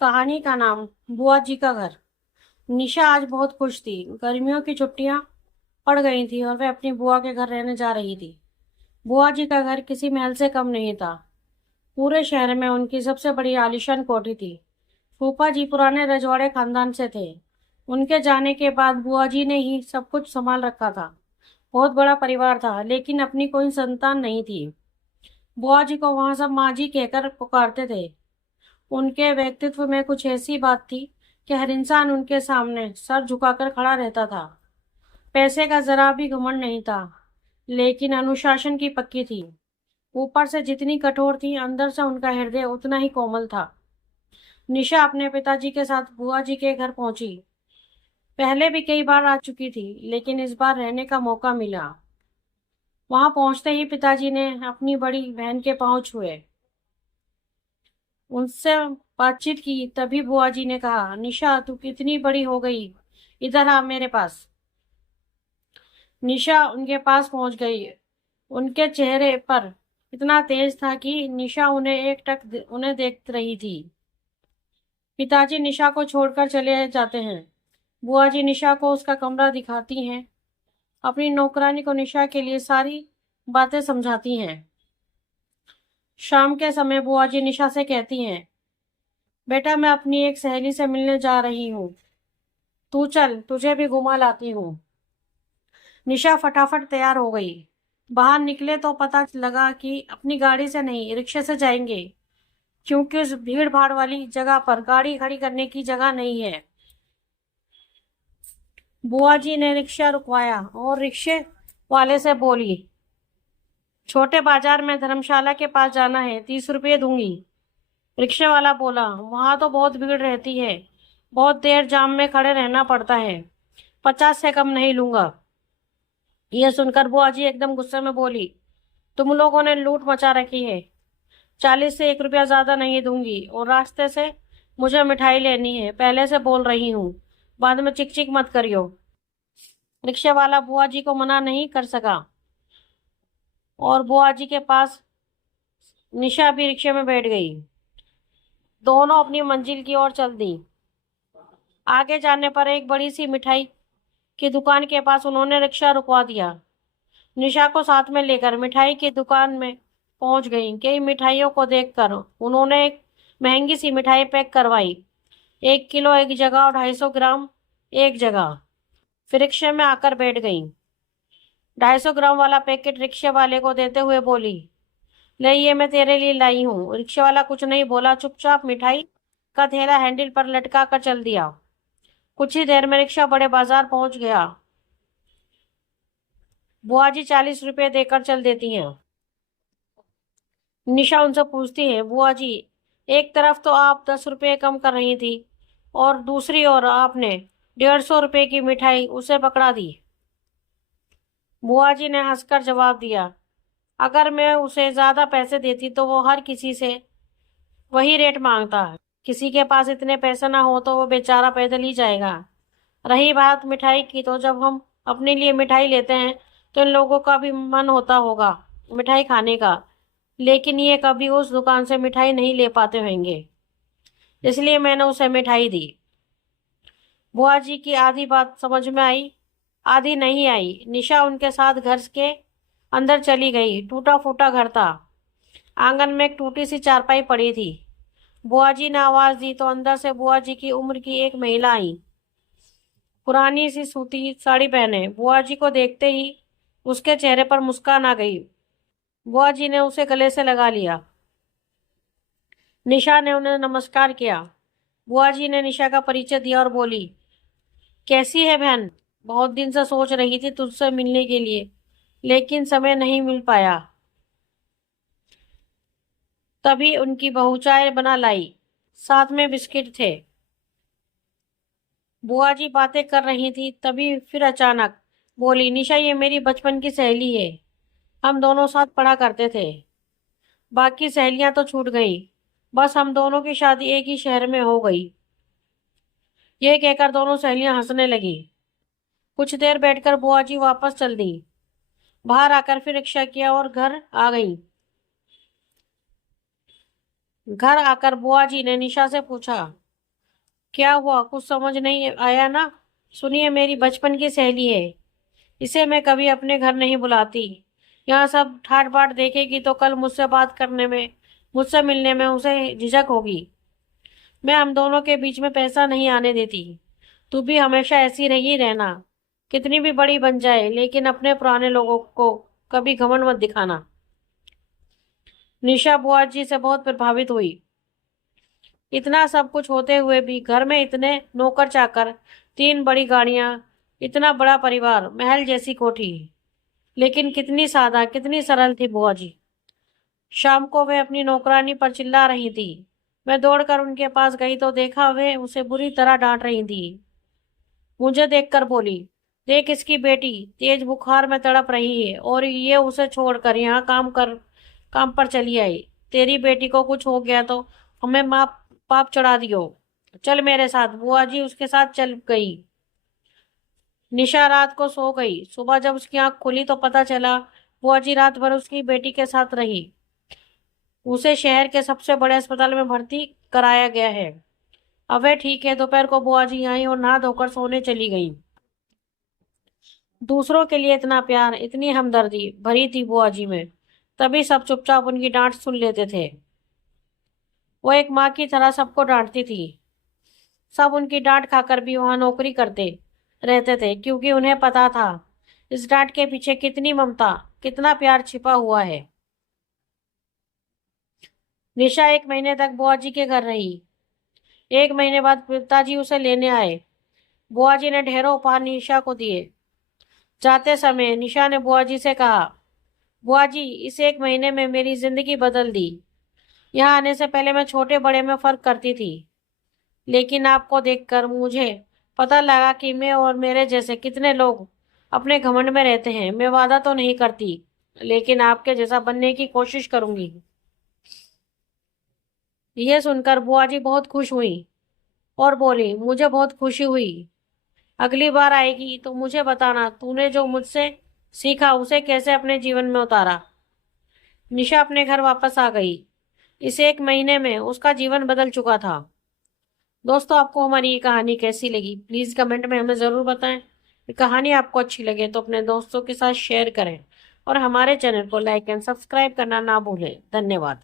कहानी का नाम बुआ जी का घर। निशा आज बहुत खुश थी। गर्मियों की छुट्टियां पड़ गई थी और वह अपनी बुआ के घर रहने जा रही थी। बुआ जी का घर किसी महल से कम नहीं था। पूरे शहर में उनकी सबसे बड़ी आलीशान कोठी थी। फूफा जी पुराने रजवाड़े खानदान से थे। उनके जाने के बाद बुआ जी ने ही सब कुछ संभाल रखा था। बहुत बड़ा परिवार था, लेकिन अपनी कोई संतान नहीं थी। बुआ जी को वहां सब माँ जी कहकर पुकारते थे। उनके व्यक्तित्व में कुछ ऐसी बात थी कि हर इंसान उनके सामने सर झुकाकर खड़ा रहता था। पैसे का जरा भी घमंड नहीं था, लेकिन अनुशासन की पक्की थी। ऊपर से जितनी कठोर थी, अंदर से उनका हृदय उतना ही कोमल था। निशा अपने पिताजी के साथ बुआ जी के घर पहुंची। पहले भी कई बार आ चुकी थी, लेकिन इस बार रहने का मौका मिला। वहां पहुंचते ही पिताजी ने अपनी बड़ी बहन के पांव छुए, उनसे बातचीत की। तभी बुआ जी ने कहा, निशा तू कितनी बड़ी हो गई, इधर आ मेरे पास। निशा उनके पास पहुंच गई। उनके चेहरे पर इतना तेज था कि निशा उन्हें उन्हें देख रही थी। पिताजी निशा को छोड़कर चले जाते हैं। बुआ जी निशा को उसका कमरा दिखाती हैं। अपनी नौकरानी को निशा के लिए सारी बातें समझाती हैं। शाम के समय बुआ जी निशा से कहती हैं, बेटा मैं अपनी एक सहेली से मिलने जा रही हूँ, तू चल, तुझे भी घुमा लाती हूँ। निशा फटाफट तैयार हो गई। बाहर निकले तो पता लगा कि अपनी गाड़ी से नहीं, रिक्शे से जाएंगे, क्योंकि उस भीड़ भाड़ वाली जगह पर गाड़ी खड़ी करने की जगह नहीं है। बुआ जी ने रिक्शा रुकवाया और रिक्शे वाले से बोली, छोटे बाजार में धर्मशाला के पास जाना है, 30 रुपये दूंगी। रिक्शे वाला बोला, वहां तो बहुत भीड़ रहती है, बहुत देर जाम में खड़े रहना पड़ता है, 50 से कम नहीं लूंगा। यह सुनकर बुआ जी एकदम गुस्से में बोली, तुम लोगों ने लूट मचा रखी है, 40 से 1 रुपया ज्यादा नहीं दूंगी। और रास्ते से मुझे मिठाई लेनी है, पहले से बोल रही हूँ, बाद में चिक चिक मत करियो। रिक्शे वाला बुआ जी को मना नहीं कर सका और बुआ जी के पास निशा भी रिक्शे में बैठ गई। दोनों अपनी मंजिल की ओर चल दी। आगे जाने पर एक बड़ी सी मिठाई की दुकान के पास उन्होंने रिक्शा रुकवा दिया। निशा को साथ में लेकर मिठाई की दुकान में पहुंच गई। कई मिठाइयों को देखकर उन्होंने एक महंगी सी मिठाई पैक करवाई, 1 किलो एक जगह और 250 ग्राम एक जगह। फिर रिक्शे में आकर बैठ गई। 250 ग्राम वाला पैकेट रिक्शे वाले को देते हुए बोली, ले ये मैं तेरे लिए लाई हूँ। रिक्शे वाला कुछ नहीं बोला, चुपचाप मिठाई का थैला हैंडल पर लटका कर चल दिया। कुछ ही देर में रिक्शा बड़े बाजार पहुंच गया। बुआ जी 40 रुपये देकर चल देती हैं। निशा उनसे पूछती है, बुआ जी एक तरफ तो आप 10 रुपये कम कर रही थी और दूसरी ओर आपने 150 रुपये की मिठाई उसे पकड़ा दी। बुआ जी ने हंसकर जवाब दिया, अगर मैं उसे ज्यादा पैसे देती तो वो हर किसी से वही रेट मांगता है। किसी के पास इतने पैसे ना हो तो वो बेचारा पैदल ही जाएगा। रही बात मिठाई की, तो जब हम अपने लिए मिठाई लेते हैं तो इन लोगों का भी मन होता होगा मिठाई खाने का, लेकिन ये कभी उस दुकान से मिठाई नहीं ले पाते होंगे, इसलिए मैंने उसे मिठाई दी। बुआ जी की आधी बात समझ में आई, आधी नहीं आई। निशा उनके साथ घर के अंदर चली गई। टूटा फूटा घर था। आंगन में एक टूटी सी चारपाई पड़ी थी। बुआ जी ने आवाज दी तो अंदर से बुआ जी की उम्र की एक महिला आई, पुरानी सी सूती साड़ी पहने। बुआ जी को देखते ही उसके चेहरे पर मुस्कान आ गई। बुआ जी ने उसे गले से लगा लिया। निशा ने उन्हें नमस्कार किया। बुआ जी ने निशा का परिचय दिया और बोली, कैसी है बहन, बहुत दिन से सोच रही थी तुझसे मिलने के लिए, लेकिन समय नहीं मिल पाया। तभी उनकी बहू चाय बना लाई, साथ में बिस्किट थे। बुआ जी बातें कर रही थी, तभी फिर अचानक बोली, निशा ये मेरी बचपन की सहेली है, हम दोनों साथ पढ़ा करते थे। बाकी सहेलियां तो छूट गई, बस हम दोनों की शादी एक ही शहर में हो गई। यह कहकर दोनों सहेलियां हंसने लगी। कुछ देर बैठकर बुआ जी वापस चल दी। बाहर आकर फिर रिक्शा किया और घर आ गई। घर आकर बुआ जी ने निशा से पूछा, क्या हुआ, कुछ समझ नहीं आया ना? सुनिए, मेरी बचपन की सहेली है। इसे मैं कभी अपने घर नहीं बुलाती। यहाँ सब ठाट बाट देखेगी तो कल मुझसे बात करने में, मुझसे मिलने में उसे झिझक होगी। मैं हम दोनों के बीच में पैसा नहीं आने देती। तू भी हमेशा ऐसी रही रहना, कितनी भी बड़ी बन जाए, लेकिन अपने पुराने लोगों को कभी घमंड मत दिखाना। निशा बुआ जी से बहुत प्रभावित हुई। इतना सब कुछ होते हुए भी घर में इतने नौकर चाकर, 3 बड़ी गाड़ियां, इतना बड़ा परिवार, महल जैसी कोठी, लेकिन कितनी सादा, कितनी सरल थी बुआ जी। शाम को वे अपनी नौकरानी पर चिल्ला रही थी। मैं दौड़कर उनके पास गई तो देखा वे उसे बुरी तरह डांट रही थी। मुझे देखकर बोली, देख इसकी बेटी तेज बुखार में तड़प रही है और ये उसे छोड़कर यहाँ काम पर चली आई। तेरी बेटी को कुछ हो गया तो हमें माँ पाप चढ़ा दियो। चल मेरे साथ। बुआ जी उसके साथ चल गई। निशा रात को सो गई। सुबह जब उसकी आंख खुली तो पता चला बुआ जी रात भर उसकी बेटी के साथ रही। उसे शहर के सबसे बड़े अस्पताल में भर्ती कराया गया है। अब वह ठीक है। दोपहर को बुआ जी आई और नहा धोकर सोने चली गई। दूसरों के लिए इतना प्यार, इतनी हमदर्दी भरी थी बुआ जी में, तभी सब चुपचाप उनकी डांट सुन लेते थे। वो एक माँ की तरह सबको डांटती थी। सब उनकी डांट खाकर भी वहां नौकरी करते रहते थे, क्योंकि उन्हें पता था इस डांट के पीछे कितनी ममता, कितना प्यार छिपा हुआ है। निशा 1 महीने तक बुआ जी के घर रही। 1 महीने बाद पिताजी उसे लेने आए। बुआ जी ने ढेरों उपहार निशा को दिए। जाते समय निशा ने बुआ जी से कहा, बुआ जी इस 1 महीने में मेरी जिंदगी बदल दी। यहाँ आने से पहले मैं छोटे बड़े में फर्क करती थी, लेकिन आपको देखकर मुझे पता लगा कि मैं और मेरे जैसे कितने लोग अपने घमंड में रहते हैं। मैं वादा तो नहीं करती, लेकिन आपके जैसा बनने की कोशिश करूंगी। यह सुनकर बुआ जी बहुत खुश हुई और बोली, मुझे बहुत खुशी हुई। अगली बार आएगी तो मुझे बताना तूने जो मुझसे सीखा उसे कैसे अपने जीवन में उतारा। निशा अपने घर वापस आ गई। इस 1 महीने में उसका जीवन बदल चुका था। दोस्तों, आपको हमारी ये कहानी कैसी लगी प्लीज कमेंट में हमें जरूर बताएं। ये कहानी आपको अच्छी लगे तो अपने दोस्तों के साथ शेयर करें और हमारे चैनल को लाइक एंड सब्सक्राइब करना ना भूलें। धन्यवाद।